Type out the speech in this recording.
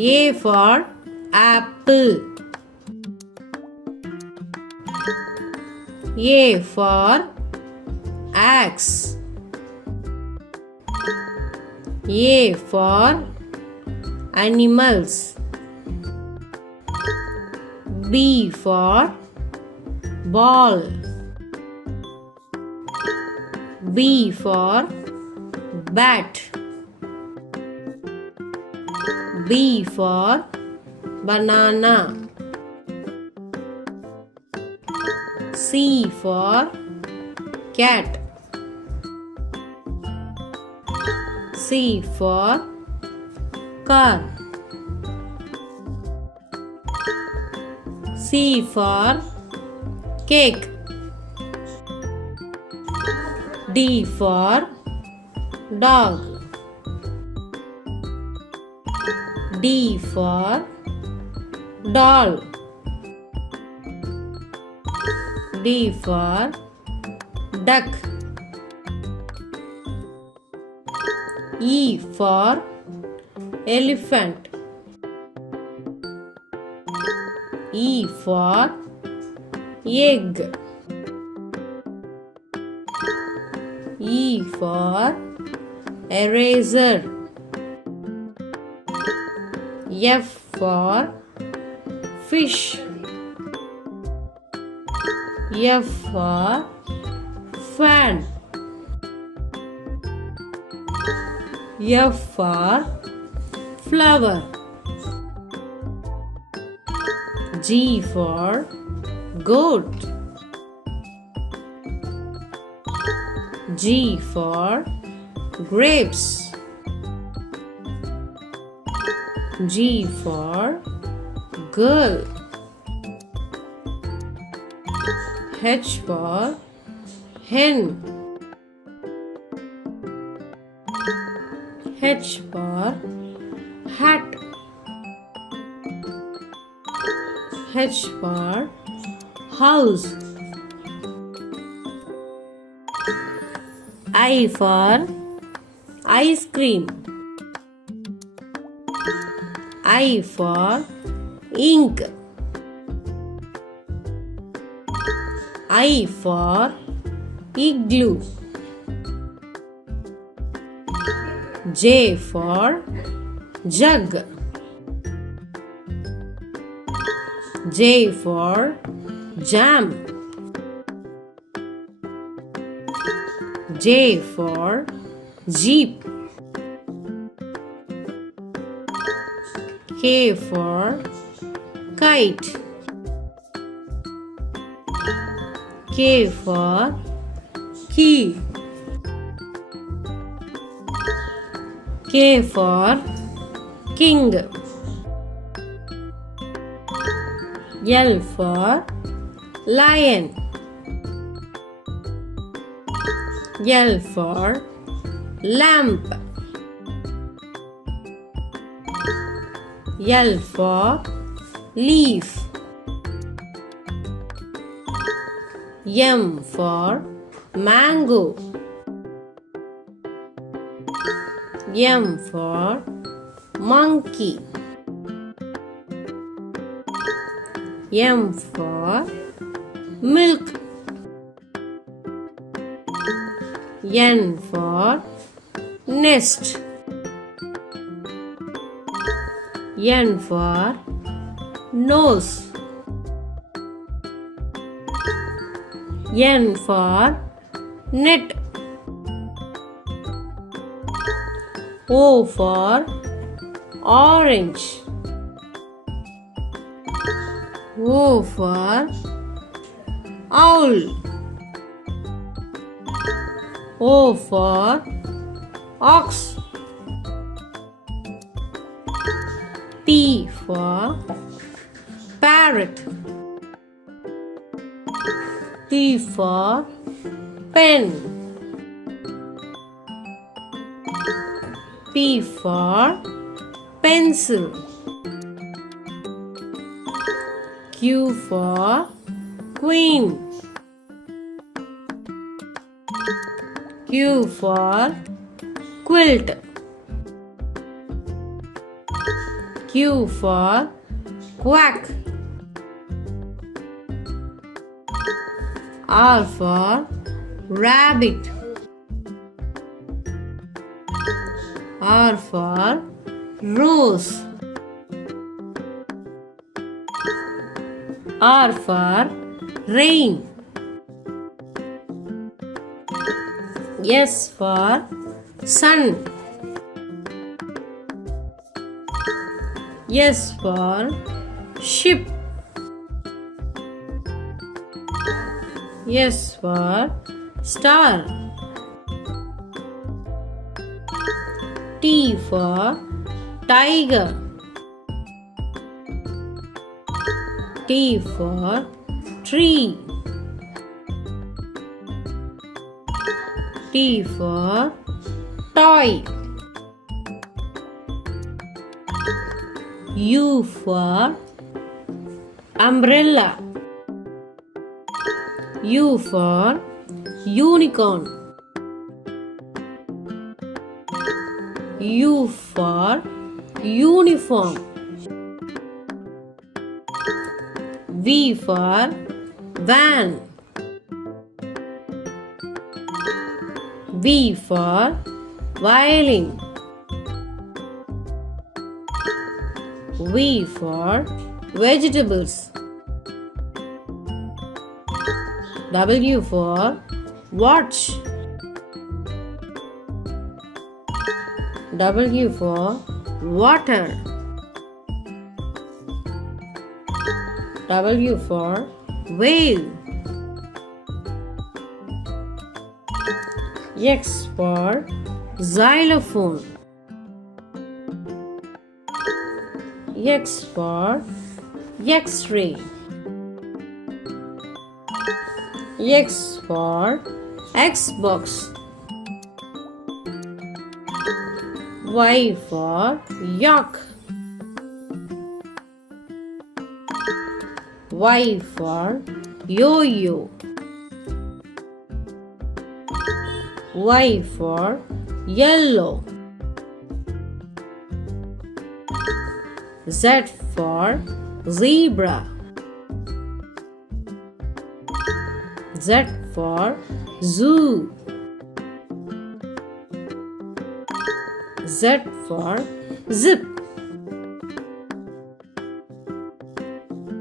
A for apple. A for axe. A for animals. B for ball. B for bat. B for banana. C for cat. C for car. C for cake. D for dog. D for doll. D for duck. E for elephant. E for egg. E for eraser. F for fish. F for fan. F for flower. G for goat. G for grapes. G for girl. H for hen. H for hat. H for house. I for ice cream. I for ink. I for igloo. J for jug. J for jam. J for jeep. K for kite. K for key. K for king. L for lion. L for lamp. L for leaf. M for mango. M for monkey. M for milk. N for nest. N for nose. N for net. O for orange. O for owl. O for ox. P for parrot. P for pen. P for pencil. Q for queen. Q for quilt. Q Q for quack. R for rabbit. R for rose. R for rain. S for sun. S for ship. S for star. T for tiger. T for tree. T for toy. U for umbrella. U for unicorn. U for uniform. V for van. V for violin. V for vegetables. W for watch. W for water. W for whale. X for xylophone. X for X-ray. X for Xbox. Y for yak. Y for yo-yo. Y for yellow. Z for zebra. Z for zoo. Z for zip.